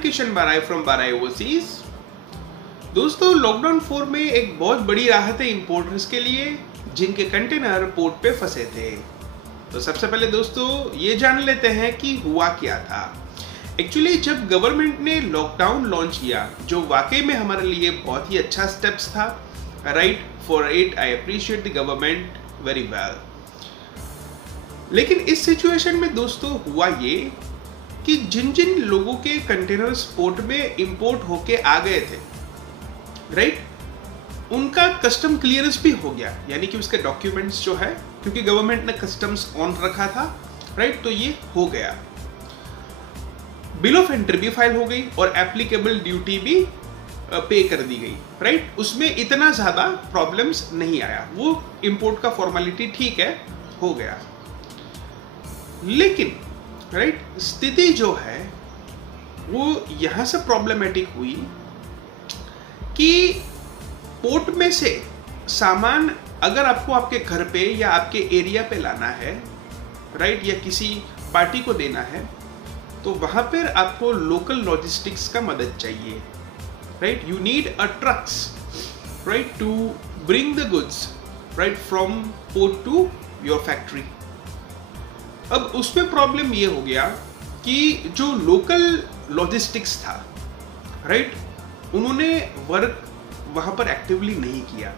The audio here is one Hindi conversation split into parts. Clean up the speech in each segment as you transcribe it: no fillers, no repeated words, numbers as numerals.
Kishan Barai from Barai overseas. दोस्तों, लॉकडाउन 4 में एक बहुत बड़ी राहत है इंपोर्टर्स के लिए जिनके कंटेनर पोर्ट पे फंसे थे। तो सबसे पहले दोस्तों ये जान लेते हैं कि हुआ क्या था। एक्चुअली जब गवर्नमेंट ने लॉकडाउन लॉन्च किया, जो वाकई में हमारे लिए बहुत ही अच्छा स्टेप्स था, right, for it I appreciate the government very well. लेकिन इस सिचुएशन में दोस्तों हुआ ये कि जिन जिन लोगों के कंटेनर्स पोर्ट में इंपोर्ट होके आ गए थे, राइट, उनका कस्टम क्लियरेंस भी हो गया, यानी कि उसके डॉक्यूमेंट्स जो है, क्योंकि गवर्नमेंट ने कस्टम्स ऑन रखा था, राइट, तो ये हो गया। बिल ऑफ एंट्री भी फाइल हो गई और एप्लीकेबल ड्यूटी भी पे कर दी गई, राइट। उसमें इतना ज्यादा प्रॉब्लम्स नहीं आया, वो इंपोर्ट का फॉर्मेलिटी ठीक है, हो गया। लेकिन राइट, स्थिति जो है वो यहां से प्रॉब्लमेटिक हुई कि पोर्ट में से सामान अगर आपको आपके घर पे या आपके एरिया पे लाना है, राइट, या किसी पार्टी को देना है, तो वहां पर आपको लोकल लॉजिस्टिक्स का मदद चाहिए, right. You need a trucks, right, to bring the goods, right, from port to your factory. अब उसमें प्रॉब्लम ये हो गया कि जो लोकल लॉजिस्टिक्स था, राइट, उन्होंने वर्क वहां पर एक्टिवली नहीं किया,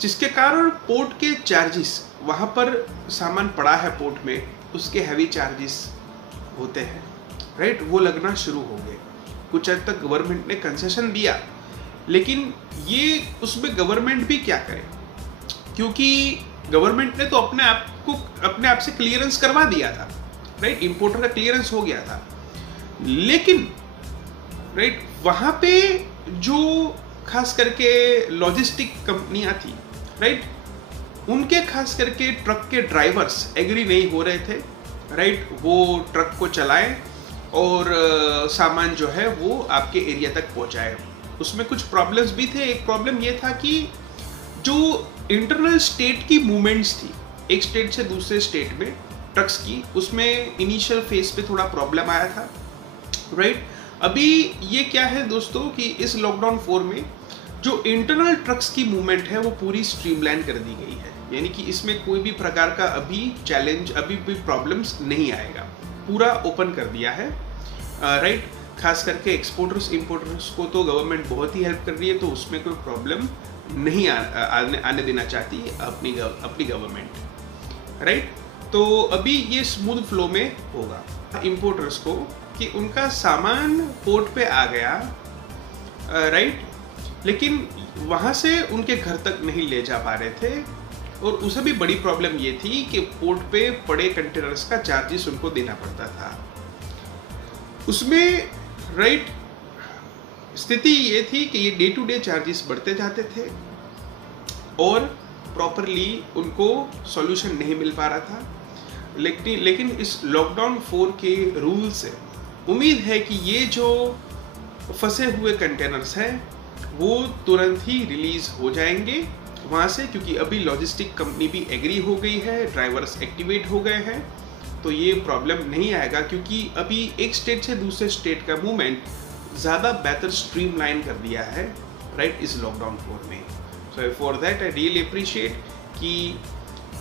जिसके कारण पोर्ट के चार्जेस, वहां पर सामान पड़ा है पोर्ट में, उसके हैवी चार्जेस होते हैं, राइट, वो लगना शुरू हो गए। कुछ हद तक गवर्नमेंट ने कंसेशन दिया, लेकिन ये उसमें गवर्नमेंट भी क्या करे, क्योंकि गवर्नमेंट ने तो अपने आप से क्लियरेंस करवा दिया था, राइट, इंपोर्टर का क्लियरेंस हो गया था। लेकिन राइट, वहां पे जो खास करके लॉजिस्टिक कंपनियां थी, राइट, उनके खास करके ट्रक के ड्राइवर्स एग्री नहीं हो रहे थे, राइट, वो ट्रक को चलाएं और सामान जो है वो आपके एरिया तक पहुंचाए। उसमें कुछ प्रॉब्लम्स भी थे। एक प्रॉब्लम ये था कि जो इंटरनल स्टेट की मूवमेंट्स थी, एक स्टेट से दूसरे स्टेट में ट्रक्स की, उसमें इनिशियल फेज पे थोड़ा प्रॉब्लम आया था, राइट। अभी ये क्या है दोस्तों कि इस लॉकडाउन 4 में जो इंटरनल ट्रक्स की मूवमेंट है वो पूरी स्ट्रीमलाइन कर दी गई है, यानी कि इसमें कोई भी प्रकार का अभी चैलेंज, अभी भी प्रॉब्लम्स नहीं आएगा, पूरा ओपन कर दिया है, राइट। खास करके एक्सपोर्टर्स इंपोर्टर्स को तो गवर्नमेंट बहुत ही हेल्प कर रही है, तो उसमें कोई प्रॉब्लम नहीं आने देना चाहती अपनी गवर्नमेंट, राइट। तो अभी ये स्मूथ फ्लो में होगा इंपोर्टर्स को कि उनका सामान पोर्ट पे आ गया, राइट, लेकिन वहां से उनके घर तक नहीं ले जा पा रहे थे। और उसे भी बड़ी प्रॉब्लम ये थी कि पोर्ट पे पड़े कंटेनर्स का चार्जेस उनको देना पड़ता था। उसमें राइट, स्थिति ये थी कि ये डे टू डे चार्जेस बढ़ते जाते थे और प्रॉपरली उनको सॉल्यूशन नहीं मिल पा रहा था। लेकिन इस लॉकडाउन 4 के रूल से उम्मीद है कि ये जो फंसे हुए कंटेनर्स हैं वो तुरंत ही रिलीज हो जाएंगे वहाँ से, क्योंकि अभी लॉजिस्टिक कंपनी भी एग्री हो गई है, ड्राइवर्स एक्टिवेट हो गए हैं, तो ये प्रॉब्लम नहीं आएगा, क्योंकि अभी एक स्टेट से दूसरे स्टेट का मूवमेंट ज़्यादा बेहतर स्ट्रीमलाइन कर दिया है, राइट, इस लॉकडाउन 4 में। So for that I really appreciate कि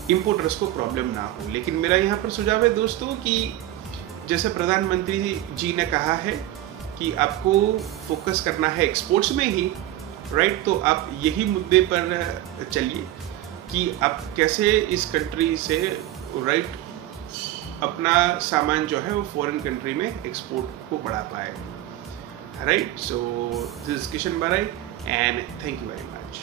इंपोर्टर्स को प्रॉब्लम ना हो। लेकिन मेरा यहाँ पर सुझाव है दोस्तों कि जैसे प्रधानमंत्री जी ने कहा है कि आपको फोकस करना है एक्सपोर्ट्स में ही, राइट, तो आप यही मुद्दे पर चलिए कि आप कैसे इस कंट्री से, राइट, अपना सामान जो है वो फॉरेन कंट्री में एक्सपोर्ट को बढ़ा पाए, right. So this is Kishan Barai and thank you very much.